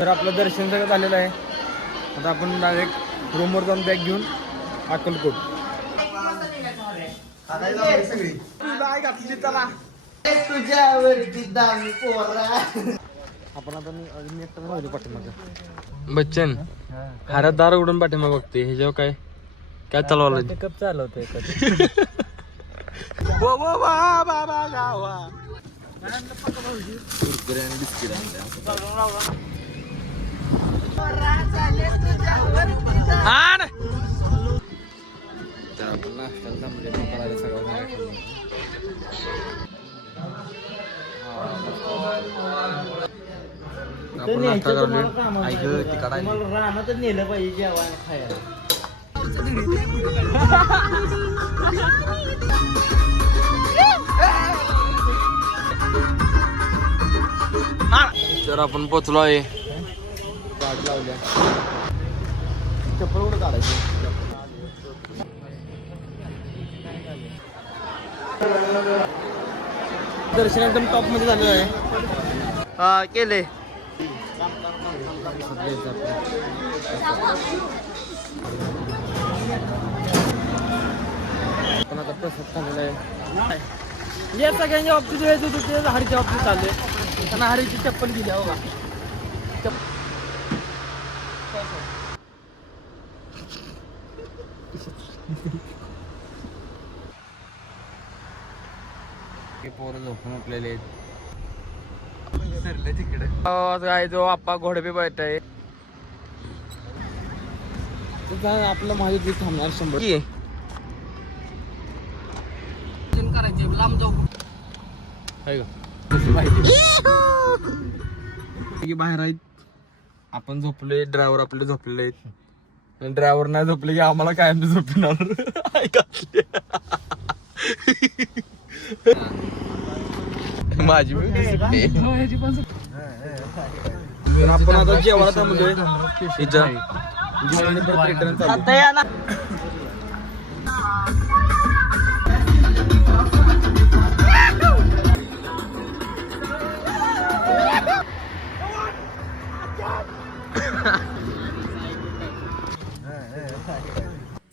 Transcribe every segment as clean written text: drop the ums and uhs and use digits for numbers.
तर आपलं दर्शन सगळं झालेलं आहे. आता आपण डायरेक्ट रूमवर जाऊन बॅग घेऊन अक्कलकोट. आपण आता मी एकटा राहिलो पाठीमागं. बच्चन हारात दार उडून पाठीमाग बघते हे जेव्हा काय काय चालवलं कप चालवतोय. रानात नेलं पाहिजे जेवायला खायला. तर आपण पोचलो आहे. गाडी लावल्या चप्पल कुठं काढायची. दर्शन एकदम टॉप मध्ये झालेलं आहे. हा केले पण आता प्रसाद खाल्लेला आहे. या सगळ्यांच्या बाबतीत वेळ होतो ते हरीच्या बाबतीत चालले. त्यांना हरीची चप्पल दिली हो का. पोरं झोपून उठलेले तिकडे काय जो आप्पा घोडे पे बैठ आहे. आपलं माझी थांबणार 100 करायचे लांब जाऊ बाहेर आहेत. आपण झोपलोय ड्रायव्हर आपले झोपलेले आहेत. ड्रायव्हर नाही झोपले की आम्हाला कायम झोपणार. माझी आपण आता जेवायला थांबलोय इथं.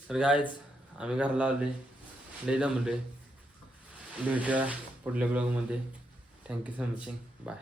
तर गाईज आम्ही घरला आलोय. लय जमलोय. भेटूया पुढल्या ब्लॉगमध्ये. Thank you for watching. बाय.